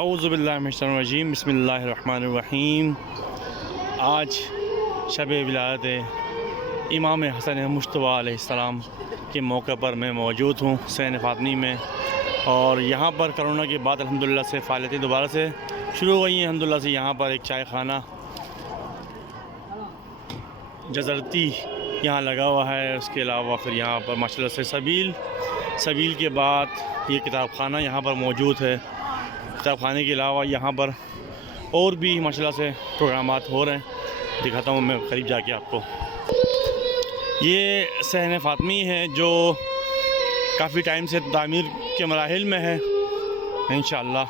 औज़ुबिल्लाहिमिनश्शैतानिर्रजीम बिस्मिल्लाहिर्रहमानिर्रहीम। आज शब विलादत इमाम हसन मुज्तबा अलैहिस्सलाम के मौके पर मैं मौजूद हूँ सैन फ़ातिमी में। और यहाँ पर कोरोना के बाद अल्हम्दुलिल्लाह से फ़ालियतें दोबारा से शुरू हो गई हैं। अल्हम्दुलिल्लाह से यहाँ पर एक चाय ख़ाना जज़रती यहाँ लगा हुआ है। उसके अलावा फिर यहाँ पर माशाल्लाह से सबील के बाद ये किताब खाना यहाँ पर मौजूद है। किताब खाने के अलावा यहाँ पर और भी माशाल्लाह से प्रोग्रामात हो रहे हैं। दिखाता हूँ मैं करीब जाके आपको। ये सहन फ़ातिमी है जो काफ़ी टाइम से तामीर के मराहिल में है। इंशाअल्लाह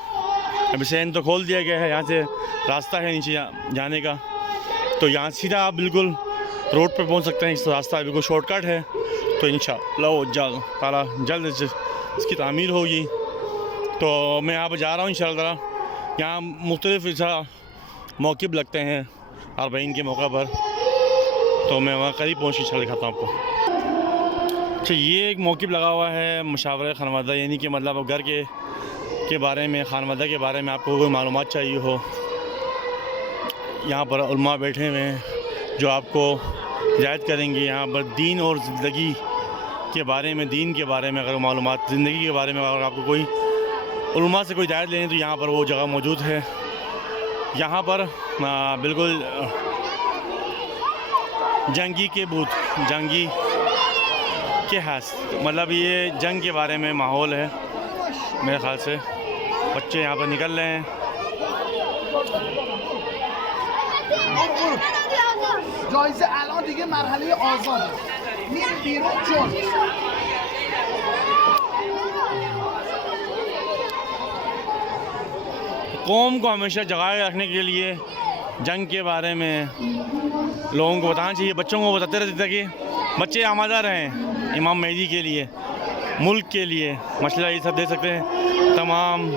अभी सहन तो खोल दिया गया है। यहाँ से रास्ता है नीचे जाने का, तो यहाँ सीधा आप बिल्कुल रोड पर पहुँच सकते हैं। इस रास्ता बिल्कुल शॉर्टकट है। तो इंशाअल्लाह ताला जल्द इसकी तामीर होगी। तो मैं यहाँ पर जा रहा हूँ इंशाअल्लाह। यहाँ मुख्तलिफ़ मौक़िफ़ लगते हैं अरबईन के मौका पर, तो मैं वहाँ करीब पहुँच के इंशाअल्लाह दिखाता हूँ आपको। अच्छा, ये एक मौक़िफ़ लगा हुआ है मशावरा खानवादा, यानी कि मतलब घर के बारे में, खानवादा के बारे में आपको कोई मालूमात चाहिए हो। यहाँ पर उलमा बैठे हुए हैं जो आपको हिदायत करेंगे। यहाँ पर दीन और ज़िंदगी के बारे में, दीन के बारे में अगर मालूमात, ज़िंदगी के बारे में अगर आपको कोई उलमा से कोई हिदायत लेनी तो यहाँ पर वो जगह मौजूद है। यहाँ पर बिल्कुल जंगी के बूथ, जंगी के हास, मतलब ये जंग के बारे में माहौल है। मेरे ख़्याल से बच्चे यहाँ पर निकल रहे हैं। कौम को हमेशा जगाए रखने के लिए जंग के बारे में लोगों को बताना चाहिए। बच्चों को बताते रहते थे कि बच्चे आमादा रहें इमाम मेहदी के लिए, मुल्क के लिए। माशाल्लाह ये सब देख सकते हैं, तमाम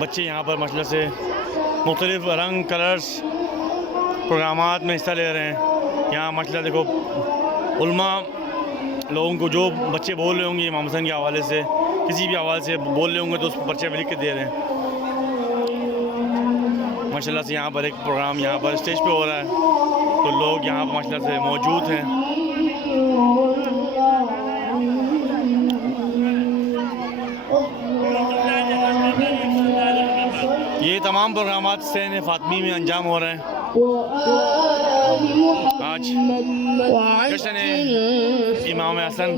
बच्चे यहाँ पर माशाल्लाह से मुख्तलिफ़ रंग कलर्स प्रोग्रामात में हिस्सा ले रहे हैं। यहाँ माशाल्लाह देखो उलमा लोगों को जो बच्चे बोल रहे होंगे इमाम हुसैन के हवाले से, किसी भी हवाले से बोल रहे होंगे तो उस पर पर्चे लिख के दे रहे हैं। माशाल्लाह से यहाँ पर एक प्रोग्राम यहाँ पर स्टेज पे हो रहा है, तो लोग यहाँ पर माशाल्लाह से मौजूद हैं। ये तमाम प्रोग्रामात सैन फ़ातिमी में अंजाम हो रहे हैं। आज जश्न इमाम हसन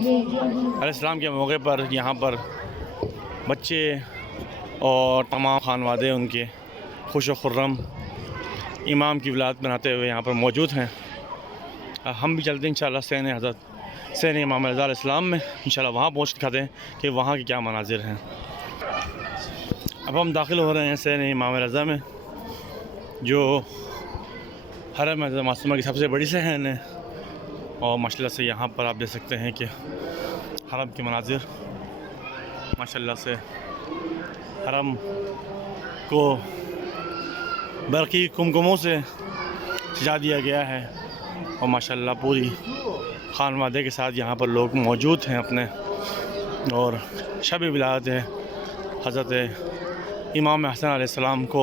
अलैहिस्सलाम के मौके पर यहाँ पर बच्चे और तमाम खानवादे उनके खुश व खुर्रम इमाम की विलादत मनाते हुए यहाँ पर मौजूद हैं। हम भी चलते हैं इंशाअल्लाह सैन इमाम रज़ा अलैहिस्सलाम में। इंशाअल्लाह वहाँ पहुँच दिखाते हैं कि वहाँ के क्या मनाजिर हैं। अब हम दाखिल हो रहे हैं सैन इमाम रज़ा में, जो हरम मासूमा की सबसे बड़ी सहन है। और माशाल्लाह से यहाँ पर आप देख सकते हैं कि हरम के मनाजिर, माशाल्लाह से हरम को बरक़ी कुमकुमों से सजा दिया गया है। और माशाल्लाह पूरी खानवादे के साथ यहाँ पर लोग मौजूद हैं अपने। और शब विलादत हज़रत इमाम हसन अलैहिस्सलाम को